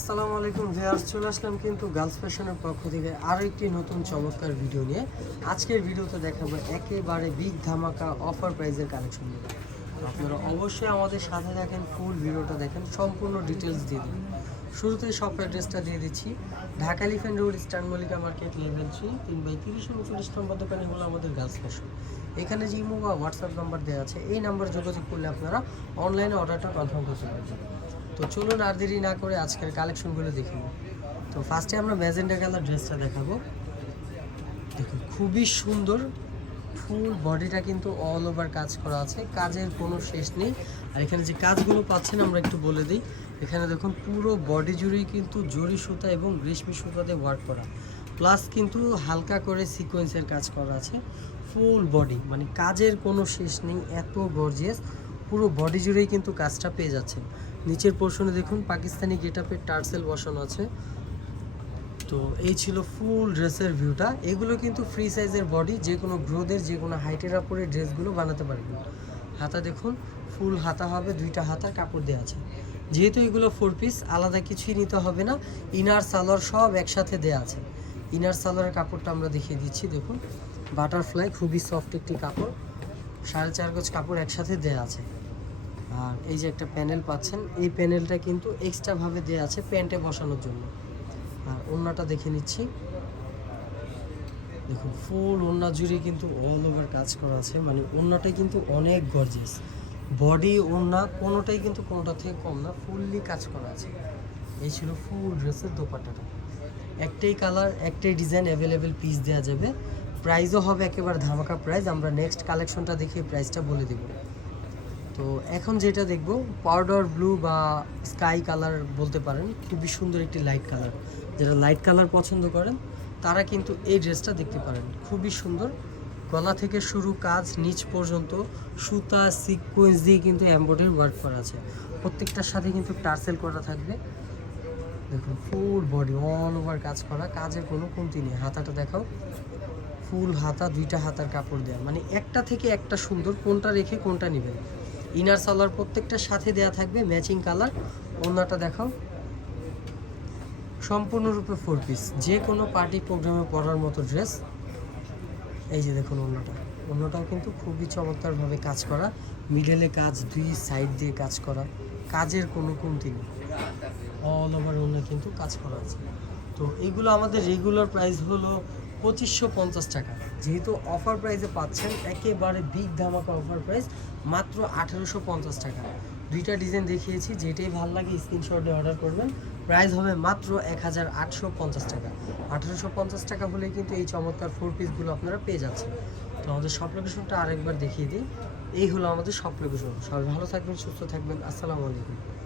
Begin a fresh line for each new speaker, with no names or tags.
আসসালামু আলাইকুম। ভিউয়ার্স চলে আসলাম কিন্তু গার্লস ফ্যাশনের পক্ষ থেকে আরও একটি নতুন চমৎকার ভিডিও নিয়ে। আজকের ভিডিওতে দেখাবো একেবারে বিগ ধামাকা অফার প্রাইজের কালেকশন নিয়ে আপনারা অবশ্যই আমাদের সাথে থাকেন ফুল ভিডিওটা দেখেন, সম্পূর্ণ ডিটেলস দিয়ে দেবেন শুরুতেই শপ অ্যাড্রেসটা দিয়ে দিচ্ছি। Dhaka Elephant Road, Eastern Mallika market level three তিন বাই তিরিশ, উনচল্লিশ নম্বর দোকানে হলো আমাদের গার্লস ফ্যাশন এখানে যে ইমো বা হোয়াটসঅ্যাপ নাম্বার দেওয়া আছে, এই নাম্বার যোগাযোগ করলে আপনারা অনলাইনে অর্ডারটা কনফার্ম করতে পারবেন। তো চলুন আর দেরি না করে আজকের কালেকশনগুলো দেখে তো ফার্স্টে আমরা ম্যাজেন্ডা কালার ড্রেসটা দেখাবো। দেখুন, খুবই সুন্দর। ফুল বডিটা কিন্তু অল ওভার কাজ করা আছে। কাজের কোনো শেষ নেই। আর এখানে যে কাজগুলো পাচ্ছেন, আমরা একটু বলে দিই। এখানে দেখুন, পুরো বডি জুড়েই কিন্তু জরি সুতা এবং রেশমি সুতাতে ওয়ার্ক করা। প্লাস কিন্তু হালকা করে সিকোয়েন্সের কাজ করা আছে। ফুল বডি মানে কাজের কোনো শেষ নেই, এত গর্জিয়াস পুরো বডি জুড়েই কিন্তু কাজটা পেয়ে যাচ্ছেন। নিচের পোর্শনে দেখুন, পাকিস্তানি গেটআপের টার্সেল বসানো আছে। তো এই ছিল ফুল ড্রেসের ভিউটা এগুলো কিন্তু ফ্রি সাইজের বডি যে কোনো গ্রোদের যে কোনো হাইটের উপরে ড্রেসগুলো বানাতে পারবেন হাতা দেখুন ফুল হাতা হবে, দুইটা হাতা, কাপড় দেওয়া আছে। যেহেতু এগুলো ফোর পিস আলাদা কিছুই নিতে হবে না। ইনার সালোয়ার সব একসাথে দেওয়া আছে। ইনার সালোয়ারের কাপড়টা আমরা দেখিয়ে দিচ্ছি, দেখুন। বাটারফ্লাই খুবই সফট একটি কাপড়। সাড়ে চার গজ কাপড় একসাথে দেওয়া আছে। আর এই যে একটা প্যানেল পাচ্ছেন, এই প্যানেলটা কিন্তু এক্সট্রাভাবে দেওয়া আছে প্যান্টে বসানোর জন্য। আর ওড়নাটা দেখে নিচ্ছি। দেখুন ফুল ওড়না জুড়ে কিন্তু অল ওভার কাজ করা আছে। মানে ওড়নাটাই কিন্তু অনেক গর্জিয়াস বডি ওড়না কোনোটাই কিন্তু কোনোটা থেকে কম না ফুললি কাজ করা আছে। এই ছিল ফুল ড্রেসের দোপাট্টাটা। একটাই কালার একটাই ডিজাইন অ্যাভেলেবেল পিস দেওয়া যাবে। প্রাইসও হবে একেবারে ধামাকা প্রাইস আমরা নেক্সট কালেকশনটা দেখে প্রাইসটা বলে দেবো। তো এখন যেটা দেখব পাউডার ব্লু বা স্কাই কালার বলতে পারেন, খুবই সুন্দর একটি লাইট কালার যারা লাইট কালার পছন্দ করেন, তারা কিন্তু এই ড্রেসটা দেখতে পারেন। খুবই সুন্দর। গলা থেকে শুরু কাজ, নিচ পর্যন্ত সুতা সিকোয়েন্স দিয়ে কিন্তু এমব্রয়ডারি ওয়ার্ক করা আছে। প্রত্যেকটার সাথে কিন্তু টার্সেল করা থাকবে। দেখুন ফুল বডি অল ওভার কাজ করা। কাজের কোনো কমতি নেই। হাতাটা দেখাও। ফুল হাতা, দুইটা হাতার কাপড় দেওয়া মানে একটা থেকে একটা সুন্দর কোনটা রেখে কোনটা নেবেন। ইনার সালোয়ার প্রত্যেকটার সাথে দেয়া থাকবে ম্যাচিং কালার ওনাটা দেখাও। সম্পূর্ণরূপে ফোর পিস যে কোনো পার্টি প্রোগ্রামে পরার মতো ড্রেস এই যে দেখুন অন্যটা। অন্যটাও কিন্তু খুবই চমৎকারভাবে কাজ করা। মিডলে কাজ, দুই সাইড দিয়ে কাজ করা। কাজের কোনো কমতি নেই। অল ওভার অন্য কিন্তু কাজ করা আছে। তো এগুলো আমাদের রেগুলার প্রাইস হলো পঁচিশশো পঞ্চাশ টাকা। যেহেতু অফার প্রাইসে পাচ্ছেন, একেবারে বিগ ধামাকা অফার প্রাইস মাত্র আঠেরোশো পঞ্চাশ টাকা। দুইটা ডিজাইন দেখিয়েছি, যেটাই ভালো লাগে স্ক্রিনশটে অর্ডার করবেন। প্রাইস হবে মাত্র এক হাজার আটশো পঞ্চাশ টাকা। আঠেরোশো পঞ্চাশ টাকা হলে কিন্তু এই চমৎকার ফোর পিসগুলো আপনারা পেয়ে যাচ্ছেন। তো আমাদের সব লোকেশনটা আরেকবার দেখিয়ে দিই। এই হলো আমাদের সব লোকেশন সবাই ভালো থাকবেন, সুস্থ থাকবেন। আসসালামু আলাইকুম।